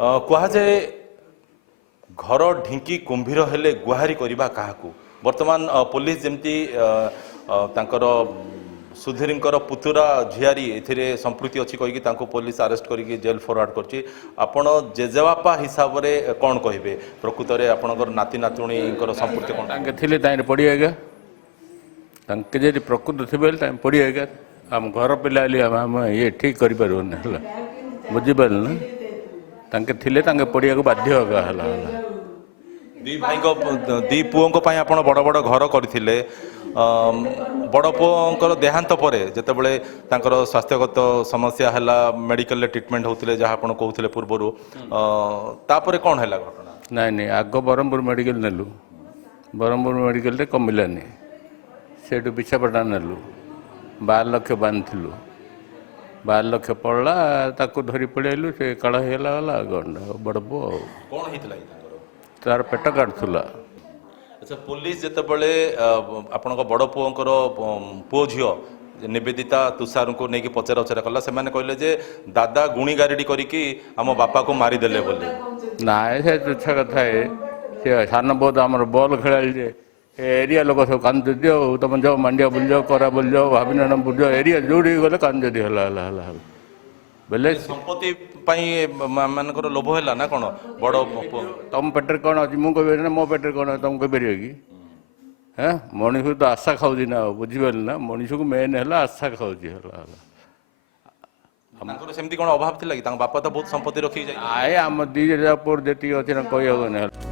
କୁହାଯାଏ घर ढिंकी कुंभीर हेले गुहारी करबा काहाकू वर्तमान पुलिस जमती तांकर सुधीर पुतुरा झियारी एथिरे संपृक्ति अच्छी कहीकि तांको पुलिस अरेस्ट करके जेल फरवर्ड करछि आपण जेजेबापा हिसाब रे कोन कहिबे प्रकृत रे आपनकर नाती नातुणी संपृक्ति कोन तांके थिले तांरे पड़ी आगे तांके जे प्रकृत थिबेल तां पड़ी आगे हम घर पिला हम ये ठीक करि परबन हला बुझि पाल ना तांके थिले तांके पड़िया को बाध्य हला हला दी भाई को दी पुओं को पाई आपण बड़ बड़ घर करथिले बड़ पुओं देहांत परे जेतेबेले तांकर स्वास्थ्यगत समस्या हला मेडिकल ट्रीटमेंट होतिले जहा आपण कहउथिले पूर्वरु तापरे कोन हला घटना नहीं नहीं आग ब्रह्मपुर मेडिकल नेलु ब्रह्मपुर मेडिकल रे कमिलानी सेठु विशाखापट्टनम नेलु 12 लाख बांधिलु 12 लाख पड़ला ताकू धरी पड़ेलु से काला हेला वाला गंडा बड़ पु कोन हितला तार पेट काटुला अच्छा पुलिस जेतेबेले आपण बड़ पुओंकर पुओ झियो निवेदिता तुषार को लेकिन पचरा उचरा कला से कहले जे दादा गुणी गारेडी करिकी आम बापा को मारिदेले बोले ना से तुच्छा कथा है से सान बहुत आम बॉल खेल जे एरिया लोक सब कांद दियो तुम जाओ मांडिया बुल जाओ करा बुल जाओ भाविनारायण बुल जाओ एरिया जोड़ी गले कांद दी हला हला हला बेले संपत्ति पाई मानकर लोभ हैला ना कोन बड़ तुम पेटर कौन अच्छी मुझे कह मो पेटर कौन तुम कहीपर कि हाँ मनीष को तो आशा खाऊ ना बुझिपार ना मनीष को मेन है आशा खाऊ सेमती कौन अभाव थी बापा तो बहुत संपत्ति रखी जाए आए आम दी पुर जी अच्छे ना कही